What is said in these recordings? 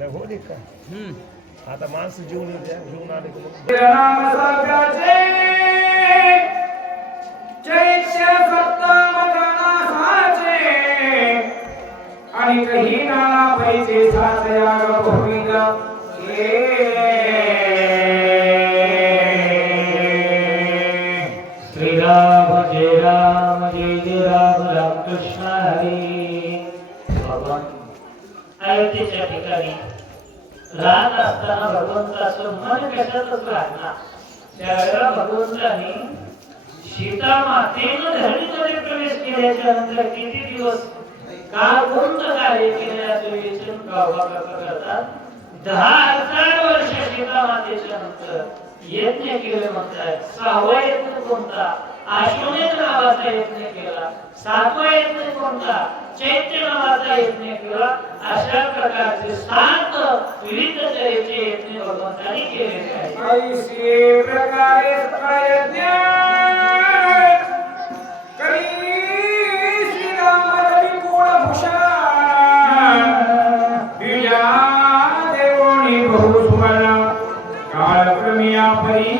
नाही हो दे का आता माणसं जेवून द्या जेवून आले की मग राम सर्गाचे चैत्य सप्तम गणासाचे आणि कही नाना पैसे साचया बहुविध श्रीराम जय राम जय जय राम राम कृष्ण हरी भगवान अयोध्येच्या ठिकाणी राहत असताना भगवंताचं मन कशातच राहणार त्यावेळेला भगवंताने सीता मातेनं धरणीमध्ये प्रवेश केल्याच्या नंतर किती दिवस काळ कोणतं कार्य केल्याचं विवेचन करतात 10,000 वर्ष सीता मातेच्या नंतर यज्ञ केले म्हणतात 6वा यज्ञ कोणता आश्वमेध नावाचा यज्ञ केला 7वा यज्ञ कोणता चैत्य नावाचा यज्ञ केला अशा प्रकारचे 7 विविध तऱ्हेचे यज्ञ भगवंतांनी केले आहेत ऐसे प्रकारे यज्ञ करी श्रीराम कुळभूषण विजया देवोनी बहुसुवर्ण कालक्रमिया परी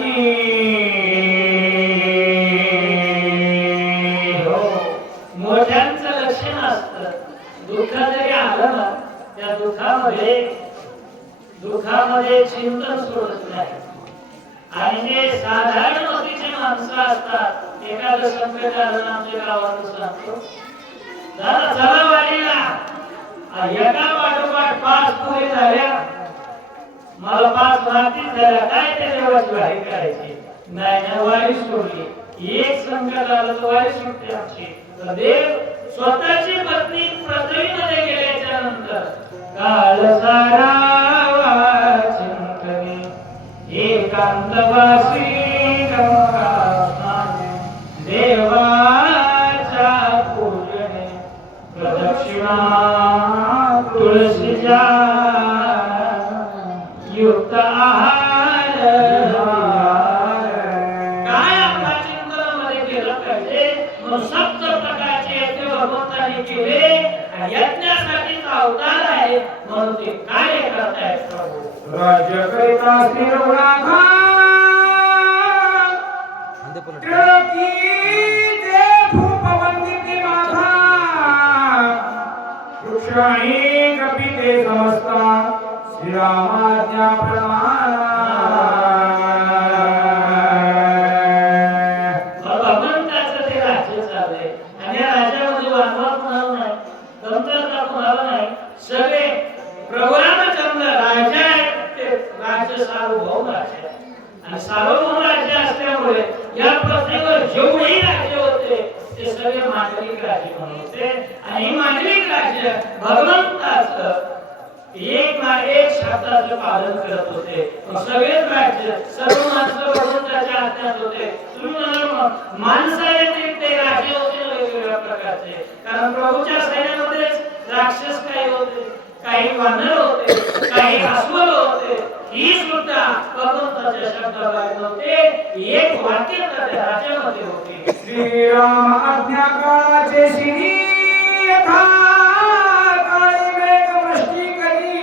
मोठ्यांचं लक्षण असतं दुःख जरी आलं ना त्या दुःखामध्ये चिंतन सोडत नाही आणि जे साधारण मतीचे माणसं असतात एखादं संकट आलं ना आमच्या गावात सांगतो चला वाडीला एका पाठोपाठ 5 पुरी झाल्या मला 5 मातीच झाल्या काय ते देवाची वारी करायची नाही वारी सोडली एक संकट आलं तर वारी सुटते आमची देव स्वतःची पत्नी पृथ्वीमध्ये गेल्याच्या नंतर काळ सारा चिंतने एकांतवासी देवाच्या पूजने प्रदक्षिणा तुळशीच्या युक्त आहार काय आपल्या चिंतनामध्ये केलं पाहिजे मग सप्त प्रकारचे यज्ञ भगवंतांनी केले यज्ञासाठी अवतार आहे म्हणून ते कार्य करतायत प्रभू राज्य करिता श्रीरघुनाथा त्रिलोकी ते भूपवंदिते माता वृक्षाणी कपिते समस्ता श्रीरामाज्ञा प्रमाण सगळे प्रभुरामचंद्र राजा राज्य सार्वभौम राज्य आणि सार्वभौम राज्य असल्यामुळे या पृथ्वीवर जेवढे राज्य होते ते सगळे मांडलिक राज्य म्हणून होते आणि मांडलिक राज्य भगवंताचं एक ना एक शब्दाचं पालन करत होते सगळेच राज्य सर्व माणसं भगवंताच्या आज्ञात होते तुम्ही म्हणाल माणसाचे ते राज्य होते वेगवेगळ्या प्रकारचे कारण प्रभूच्या सैन्यामध्ये राक्षस काही होते काही वानर होते काही अस्वल होते ही सुद्धा भगवंताच्या शब्दाबाहेर होते एक वाक्य त्या राज्यामध्ये होते श्रीराम आज्ञा काळाचे श्री यथा काळी मेघ वृष्टी करी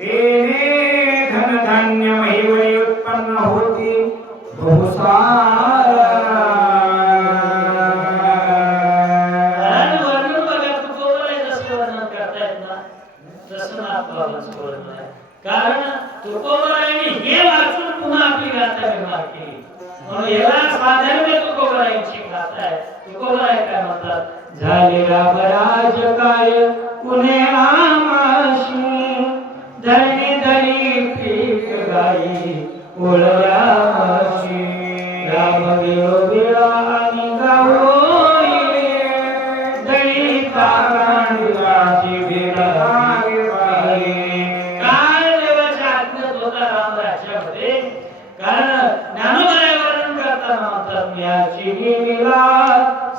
तेने धन धान्य महिवळी उत्पन्न होती बहुसार कारण तुकोबरायांनी हे वाचून पुन्हा आपली गाथा निर्माण केली म्हणून याला साधर्म्य तुकोबरायांची गाथा आहे तुकोबराय काय म्हणतात झालेला बराज काय पुणे आमाशी धरणी धरी पीक गाई ओळयाशी राम विरोधीला आणि गावोई दळी कांडुलाची बिरा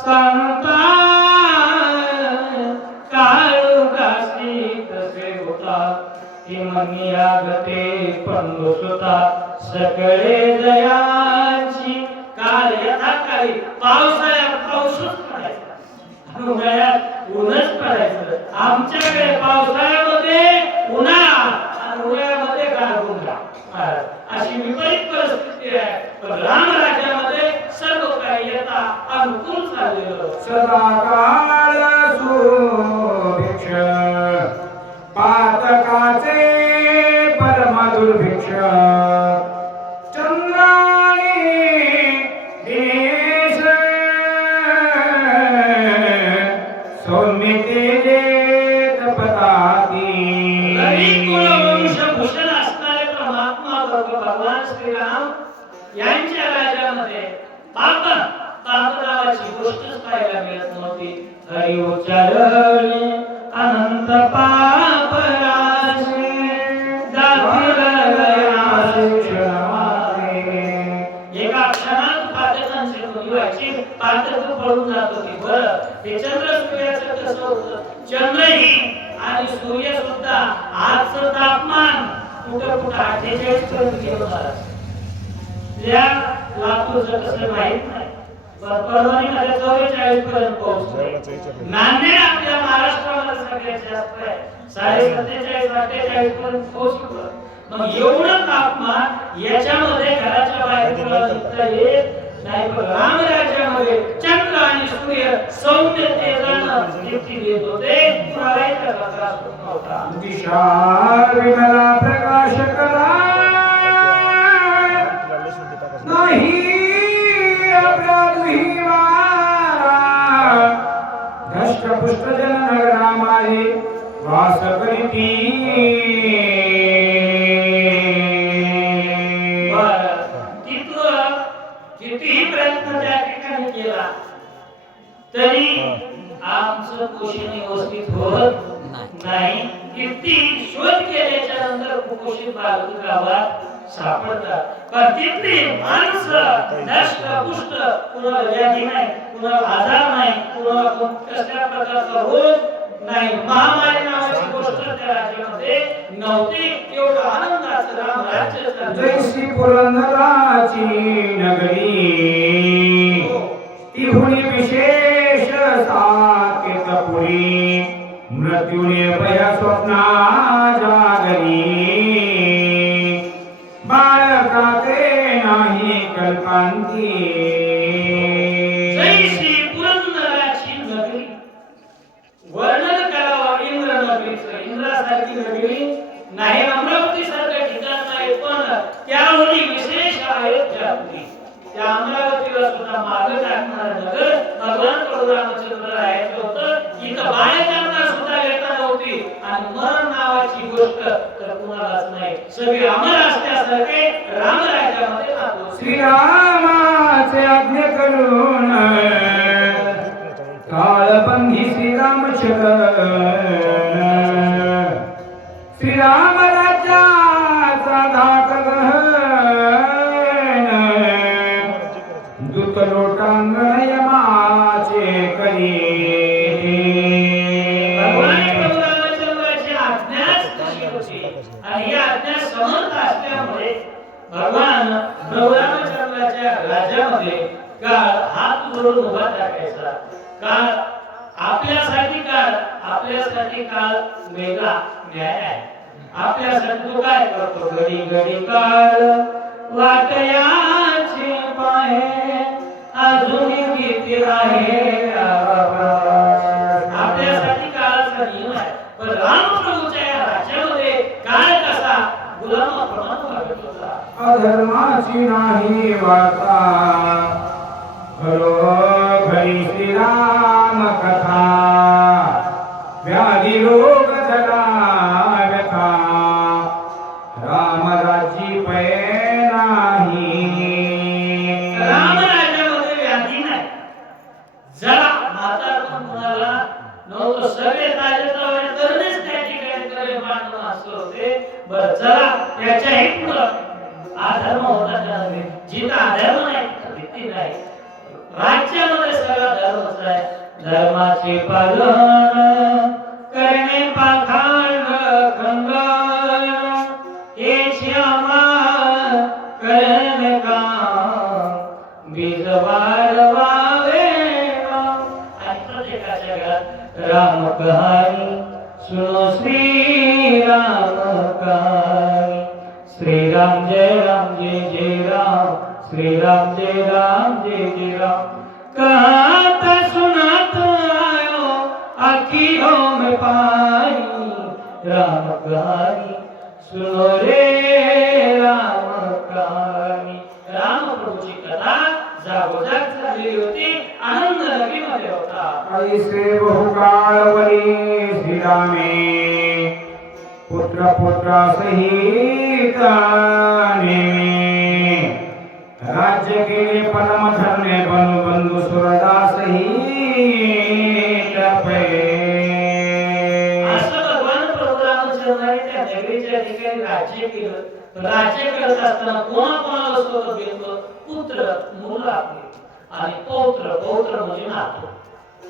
संता काळू काशी कसे होता ती मनी आगते पंडुसुता सकळे जयाची काल यथा काळी पावसाळ्यात पाऊसच पडायचा उन्हाळ्यात ऊनच पडायचं आमच्याकडे पावसाळ्यामध्ये उन्हाळा आणि उन्हाळ्यामध्ये गारगुंडा अशी विपरीत परिस्थिती आहे. पण रामराज्यामध्ये सर्व काही यथा अनुकूल चाललेलं. सदाकाळ सुभिक्ष पातकाचे परमदुर्भिक्ष चंद्राणी देश सौम्यते तपताती. भूषण असणारे परमात्मा भगवान श्रीराम यांच्या राज्यामध्ये पाप नावाची गोष्टच पाहायला मिळत नव्हती. हरी उच्चारणे अनंत पाप राशी एका क्षणात पातकांची व्हायची. पातक पडून जात होती. बरं हे चंद्र सूर्याचं कसं होतं? चंद्रही आणि सूर्य सुद्धा आजचं तापमान कुठं 48 पर्यंत गेलं. या लातूरचं कसं माहित नाही. परभणीमध्ये 44 पर्यंत पोहोचलं. नांदेड आपल्या महाराष्ट्रामध्ये सगळ्यात जास्त आहे. 47-48 पर्यंत पोहोचलं. मग एवढं तापमान याच्यामध्ये घराच्या बाहेर निघता येत नाही. पण रामराज्यामध्ये चंद्र आणि सूर्य सौम्य तेजानं दीप्ती देत होते. पुराव्याचा प्रकाश होत नव्हता. दिशा विमला प्रकाश करा नाही आपला दुहिवारा धष्टपुष्ट जन नगरामाई वास करीती. कितीही प्रयत्न त्या ठिकाणी केला तरी आमचं पोषण व्यवस्थित होत नाही. किती शोध केल्याच्या नंतर कुपोषित बालक गावात सापडतात. पण तिथली माणसं नष्ट पुष्ट, कुणाला व्याधी नाही, कुणाला आजार नाही, कुणाला कसल्या प्रकारचा रोग नाही, महामारी नावाची गोष्ट त्या राज्यामध्ये नव्हती. एवढं आनंदाचं राम राज्य चाललं. जैसी पुरंदराची नगरी तिहुनी विशेष साकेतपुरी मृत्यूने भया स्वप्ना जागरी बाळकाते नाही कल्पांती. जैसी पुरंदराची नगरी वर्णन करावं इंद्र नगरीचं. इंद्रासारखी नगरी नाही, अमरावती सारखं ठिकाण नाही, पण त्यावरी विशेष अयोध्या होती. त्या अमरावतीला सुद्धा मागे टाकणारं नगर भगवान रामचंद्र राहायचं होतं. इथं बाळकांना सुद्धा येता नव्हती आणि मरण नावाची गोष्ट तर कुणालाच नाही. सगळे अमर असल्यासारखे रामराज्यामध्ये राहतो. श्रीरामाचे आज्ञा करून काळबंधी श्रीरामचंद्र श्रीराम राज्याचा धाक दूत लोटांगण यमाचे करी. भगवान रामचंद्राची आज्ञाच तशी होती आणि ही आज्ञा समर्थ असल्यामुळे भगवान रामचंद्राच्या राज्यामध्ये काळ हात जोडून उभा टाकायचा. काळ आपल्यासाठी काळ वेगळा न्याय आहे. आपल्यासाठी तो काय करतो? घडी घडी काळ वाटयाचे पाहे अजून किती आहे. आपल्यासाठी काळाचा नियम आहे. पण रामप्रभूच्या या राज्यामध्ये काळ कसा गुलामाप्रमाणे वागत होता. अधर्माची नाही वार्ता घरोघरी श्रीराम कथा व्याधी रोग जरा व्यथा रामराजी पै नाही. रामराज्यामध्ये व्याधी नाही. जरा म्हातारपण कुणाला नव्हतं. सगळे ताजेतवाने तरुणच त्या ठिकाणी करे बांधून असं होते. बरं जरा त्याच्याही पुढं अधर्म होता. त्यामध्ये जिथं अधर्म नाही भीती नाही. राज्यामध्ये सगळा धर्मच आहे. धर्माचे पालन करणे पाखांड खंडन हे श्यामा करणे काम बीज वाढवावे. आणि प्रत्येकाच्या घरात राम कहाणी सुनो श्री रामकारी श्रीराम जय राम श्रीराम जय राम कहता सुनात आयो आँखियों में पाई रामकारी सुनो रे रामकारी राम प्रभूची कथा जागोजाग झालेली होती आनंद नगरीमध्ये होता ऐसे बहुकाळवरी श्रीरामे पुत्र सहित राज्य केले परम धरणे बंधू सुरदास असं भगवान प्रभू रामचंद्राने त्या नगरीच्या ठिकाणी राज्य केलं राज्य करत असताना कोणाकोणाला सोबत घेतलं पुत्र मुलं आपले आणि पौत्र म्हणजे नातू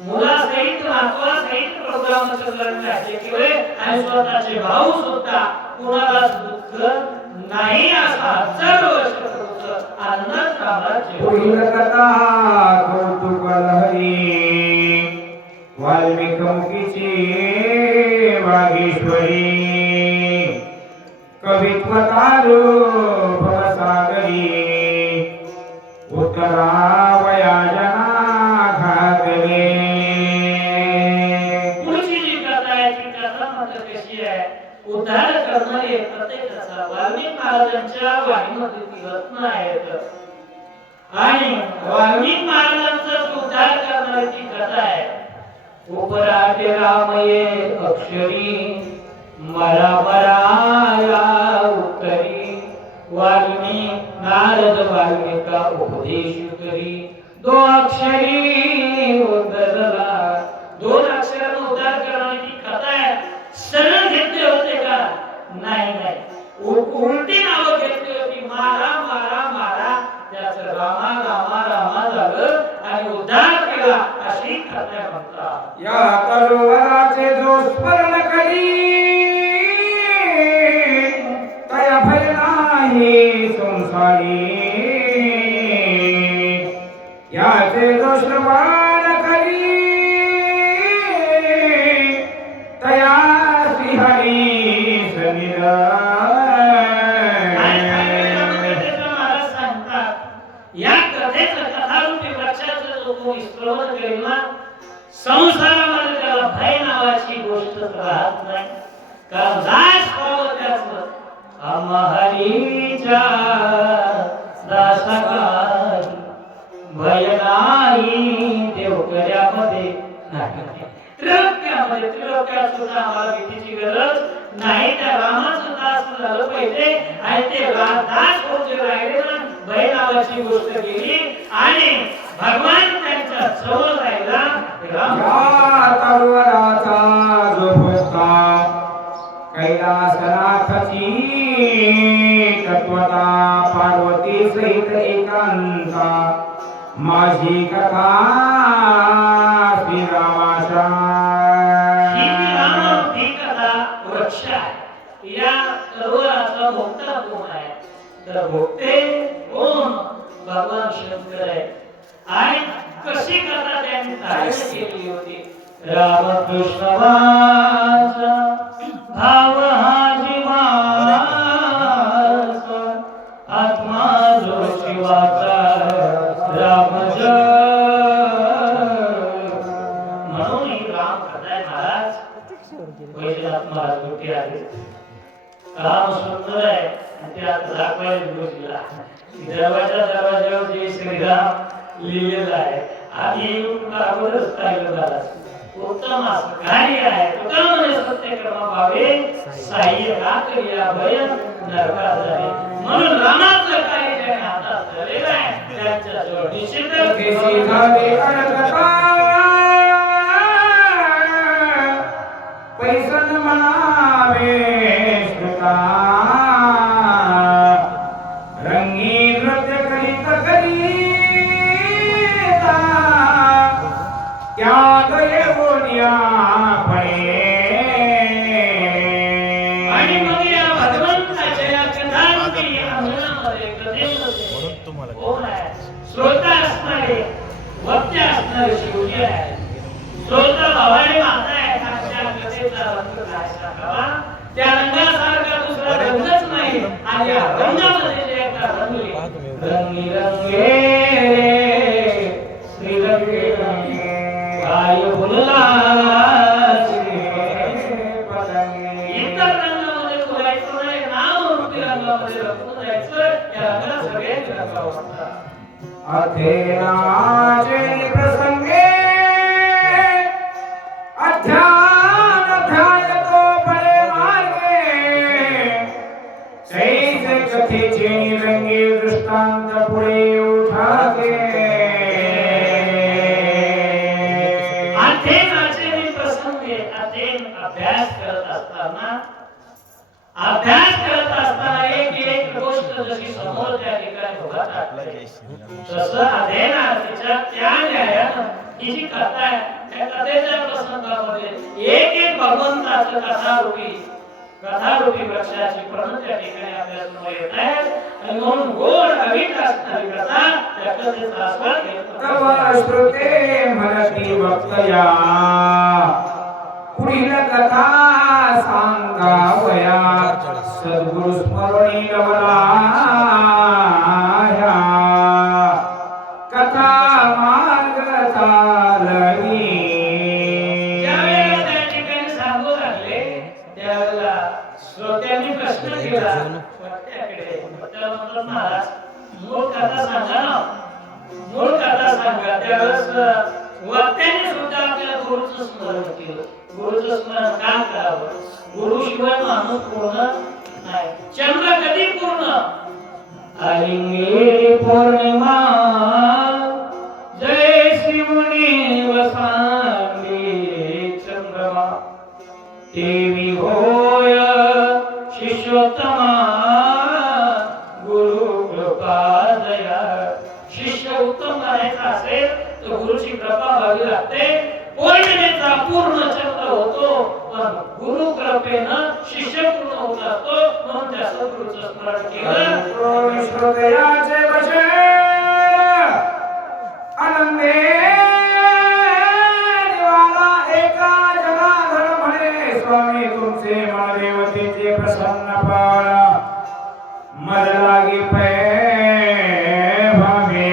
मुलासहित नातवासहित प्रभू रामचंद्राने राज्य केले आणि स्वतःचे भाऊ सुद्धा कोणाला दुःख नाही असा 1000 वर्ष आनंदात रामराज्य कौतुक लहरी वाल्मिकमुखीची वागीश्वरी कवित्व तारू भवसागरी उत्तरावया जना घातले पुढची जी कथा आहे ती कथा मात्र कशी आहे उद्धार करणारे प्रत्येकाचा वाल्मिक महाराजांच्या वाणीमध्ये ती रत्न आहेत आणि वाल्मिक महाराजांचा उद्धार करणारी ती कथा आहे उपराटे रामये अक्षरी मरा उत्तरी वाल्मिक नारद वाल्मिका उपदेश करी 2 अक्षरी उद्धरला 2 अक्षरांना उद्धार करणारी ती कथा आहे सरळ घेतले होते का नाही उलटी नावं घेतली होती मारा त्याचं रामा झालं आणि उद्धार केला अशी कथा म्हणतात या तलवाराचे जो स्मरण करी तया भय नाही संसारी याचे जो श्रवण करी तया श्रीहरी सनिध या कथेचं कथारूपी वृक्षाचं जो कोणी श्रवण करेल ना संसारामध्ये त्याला भय नावाची गोष्ट राहत नाही कारण दास व्हावं त्याचं अमहरीच्या दासकारी भय नाही देवकऱ्यामध्ये त्रिलोक्यात सुद्धा आम्हाला भीतीची गरज नाही त्या रामाचं दास झालं पाहिजे आणि ते दास होते राहिले ना भय नावाची गोष्ट केली आणि भगवान त्यांच्या जवळ राहिला या तलवाराचा जो भोगता कैलासनाथाची तत्वता पार्वती सहित एकांता माझी कथा श्रीरामाच्या ही कथा वृक्ष आहे या तलवाराचा भोगता कोण आहे तर भोगते कोण भगवान शंकर आहे आणि कशी कथा त्यांनी धारण केली होती रामकृष्ण भाव हा जीवाचा आत्मा जो शिवाचा रामज म्हणून ही राम कथा महाराज वैजनाथ महाराज मोठे आले राम सुंदर आहे आणि त्यात दाखवायला दिला दरवाजावर जे श्रीराम लिहिलेलं आहे आधी अगोदरच पाहिलं झाला उत्तम असं कार्य आहे उत्तम सत्य कर्म भावे साह्य रात्रिया भय नरका झाले म्हणून रामाचं कार्य ज्याने हातात धरलेलं आहे त्यांच्या जवळ निश्चित पैसन म्हणावे श्रुता रंगी नृत्य करीत त्या गये आणि मग या भगवंताच्या या कथांची अंगणामध्ये कथेमध्ये कोण आहे श्रोता असणारे वक्ते असणारे शिवजी आहे श्रोता भवानी माता आहे आजच्या कथेचा रंगाचा रंग काय सांगावा, त्या रंगासारखा दुसरा रंगच नाही. आणि या रंगामध्ये जे एकदा रंगले, रंगी रंगे श्रीरंगे काय बोलला इतर रंगामध्ये बोलायचं नाही, नामरूपी रंगामध्ये रंगून जायचं. या रंगाला सगळे रंग आवडतात. अथेनाचे प्रसंगे अध्यान ध्यायतो बळे मार्गे सैसे कथेचे निरंगे दृष्टांत पुढे उठाके. अथेनाचे प्रसंगे, अथेन अभ्यास करत असताना एक गोष्ट जशी समोर त्या ठिकाणी उभा टाकली, तसं अथेना तिच्या त्या न्यायानं ही जी कथा आहे, त्या कथेच्या प्रसंगामध्ये एक भगवंताचं कथारूपी वृक्षाची प्रण त्या ठिकाणी आपल्या समोर येत आहे. आणि म्हणून गोड अवीट असणारी कथा त्या कथेचा आस्वाद घेतो. श्रुते म्हणती वक्तया पुढील कथा सांगावया सद्गुरु स्मरणी लवला कथा मार्ग चालवी. ज्यावेळेला त्या ठिकाणी सांगू लागले, त्यावेळेला श्रोत्यांनी प्रश्न केला वक्त्याकडे. वक्त्याला म्हणलं, महाराज मूळ कथा सांगा ना, मूळ कथा सांगा. त्यावेळेस वक्त्याने सुद्धा आपल्या गुरुचं स्मरण केलं. गुरुचं स्मरण का करावं? गुरुशिवाय माणूस पूर्ण नाही. चंद्र कधी पूर्ण? आलिंगे पौर्णिमा जय शिवने वसांगे चंद्रमा देवी होय शिष्योत्तमा गुरु कृपा दया. शिष्य उत्तम करायचा असेल तर गुरुची कृपा व्हावी लागते. पौर्णिमेचा पूर्ण चंद्र होतो, पण गुरु कृपेनं शिष्य पूर्ण होत असतो. म्हणून त्या सद्गुरूचं स्मरण केलं. श्रोतयाचे वचन आनंदे निवाला एका जनार्दन म्हणे स्वामी तुमचे मनदेवतेचे प्रसन्न पाळ मद लागी पै भावे.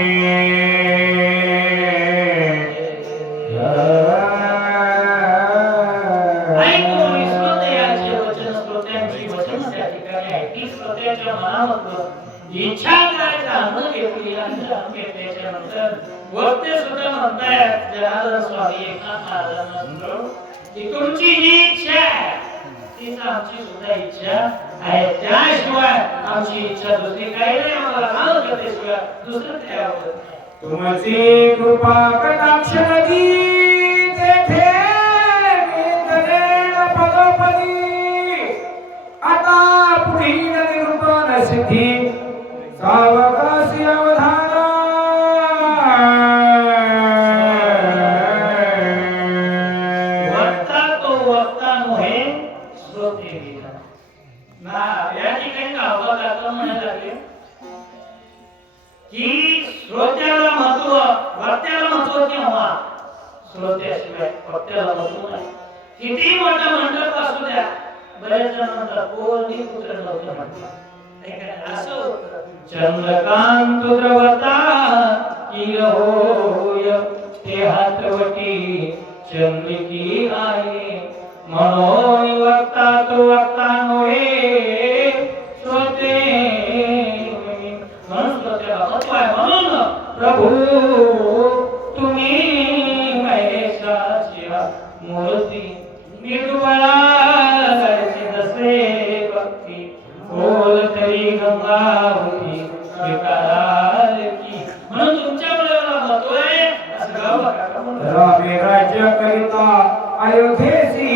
श्रोत्याच्या मनामध्ये इच्छा काय जाणून घेतली आणि जाणून घेतल्याच्या नंतर वक्ते सुद्धा म्हणतायत जनार्दन स्वामी एकनाथ महाराजांना की तुमची जी इच्छा आहे तीच आमची सुद्धा इच्छा आहे. त्याशिवाय आमची इच्छा दुसरी काही नाही. आम्हाला नाव घेतल्याशिवाय दुसरं काय आवडत नाही. तुमची कृपा कटाक्ष नदी तेथे निंदनेन पदोपदी आता पुढील निरूपण सिद्धी सावकाशी अवधान. वक्ता तो वक्ता नव्हे, श्रोते ना. या ठिकाणी गावाला म्हणायला लागले की श्रोत्याला महत्व, वक्त्याला महत्व केव्हा? श्रोत्याशिवाय वक्त्याला महत्व नाही. किती मोठा मंडप असू द्या, बरेच जण म्हणतात कोणी पुत्र नव्हतं म्हणतात. असं होतं. चंद्रकांत द्रवता किल होय ते हातवटी चंद्रिकी आहे. म्हणून वक्ता तो वक्ता नव्हे, श्रोते म्हणून श्रोत्याला महत्व आहे. म्हणून प्रभू तुम्ही महेशाची मूर्ती निर्मळा जसे भक्ती बोल तरी गंगावती विकाराल की. म्हणून तुमच्यामुळे मला महत्व आहे असं गावा काका म्हणतात. रामे राज्य करिता अयोध्येसी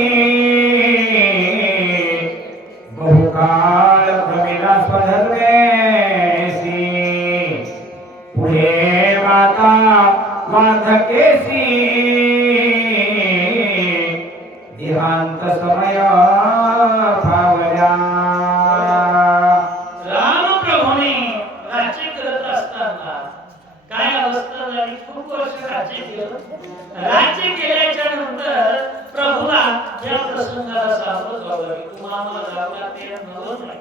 तुम्हाला जावं लागते नवं नाही.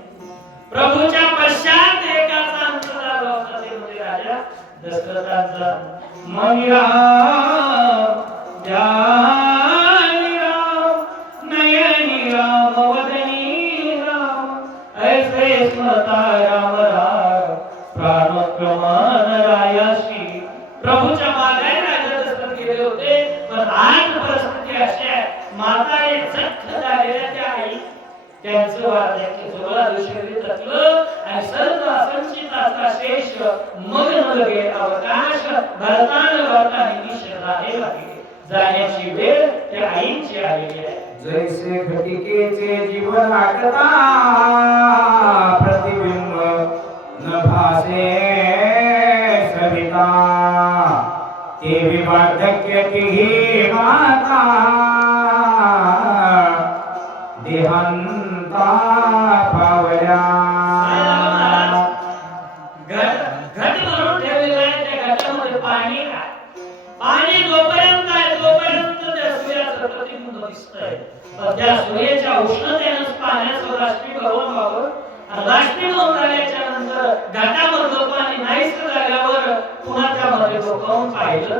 प्रभूच्या पश्चात एकाचा अंत झाला होता ते म्हणजे राजा दशरथाचा. मनी राम ध्यानी राम नयनी राम वदनी राम ऐसे स्मरता राम राम प्राणक्रमण रायाशी. प्रभूच्या मागे राजा दशरथ गेले होते, पण आज परिस्थिती अशी आहे, माता एक जखम झालेल्या त्या आई त्यांचं वाद्याचे जोला दुसरी तत्व आणि सर्व असंचित असा शेष मग्न लगे अवकाश भरतान भरतानी निश्चित आहे जाण्याची वेळ त्या आईची आलेली आहे. जैसे घटिकेचे जीवन आटता प्रतिबिंब न भासे सविता ते विवार्धक्य ही माता देहांता पावल्या. घट भरून ठेवलेला आहे, त्या घटामध्ये पाणी आहे. पाणी जोपर्यंत आहे तोपर्यंत त्या सूर्याचं प्रतिबिंब दिसतंय, पण त्या सूर्याच्या उष्णतेने पाण्याचं बाष्पीभवन व्हावं आणि बाष्पीभवन झाल्याच्या नंतर घटामधलं पाणी नाहीसं झाल्यावर पुन्हा त्यामध्ये डोकावून पाहिलं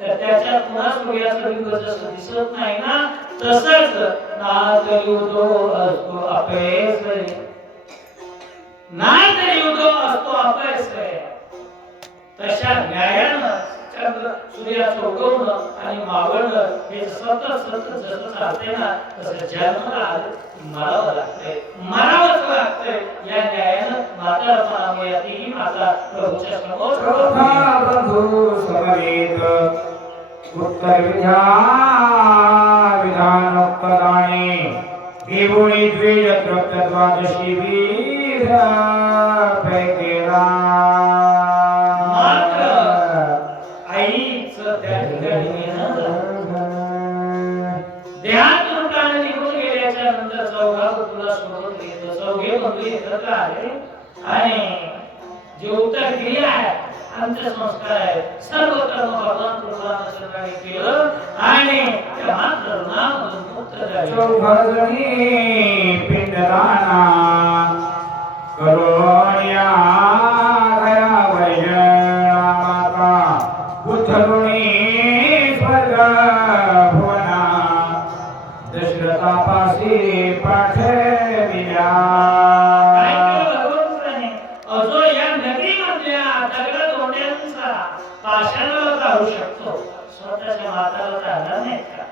तर त्याच्यात पुन्हा सूर्याचं बिंब जसं दिसत नाही ना, तसंच नादयुदो असतो अपयश, नादयुदो असतो अपयश. तशा न्यायानं चंद्र सूर्याचं उगवणं आणि मावळणं हे सतत सतत जसं चालते ना, तसं जन्माला आलं मरावं लागतंय, मरावंच लागतंय. या न्यायानं म्हातारपणामुळे ती माता प्रभूच्या समोर प्रभू समवेत उत्तर विद्या विधान प्रदाने देवुणी द्विज तृप्त द्वादशी विध पैकेला. मात्र आईचं त्या ठिकाणी येणं देहात रूपाने निघून गेल्याच्या नंतर चौघा तुला सोडून घेतो. चौघे बंधू एकत्र आले आणि जे उत्तर क्रिया आहे अंत्यसंस्कार आहे सर्व कर्म भगवान कृपाने सगळ्यांनी केलं आणि त्या मात्र नामधून मुक्त झाले. चौघजणी पिंडदाना करोनिया गया वैजया माता बुद्धरुणी स्वर्ग भुवना दशरथापाशी पाठविल्या. अजो या नगरीमधल्या दगड तोंड्यांचा पाषाणावर राहू शकतो, स्वतःच्या माताला राहणार नाही का?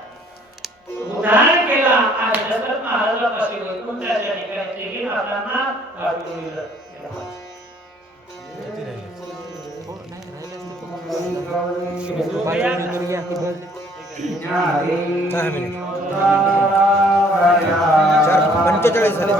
उद्धार केला आणि दशरथ महाराजापाशी वैकुंठाच्या ठिकाणी तेही मातांना पाठवून दिलं. चार 45 झाले.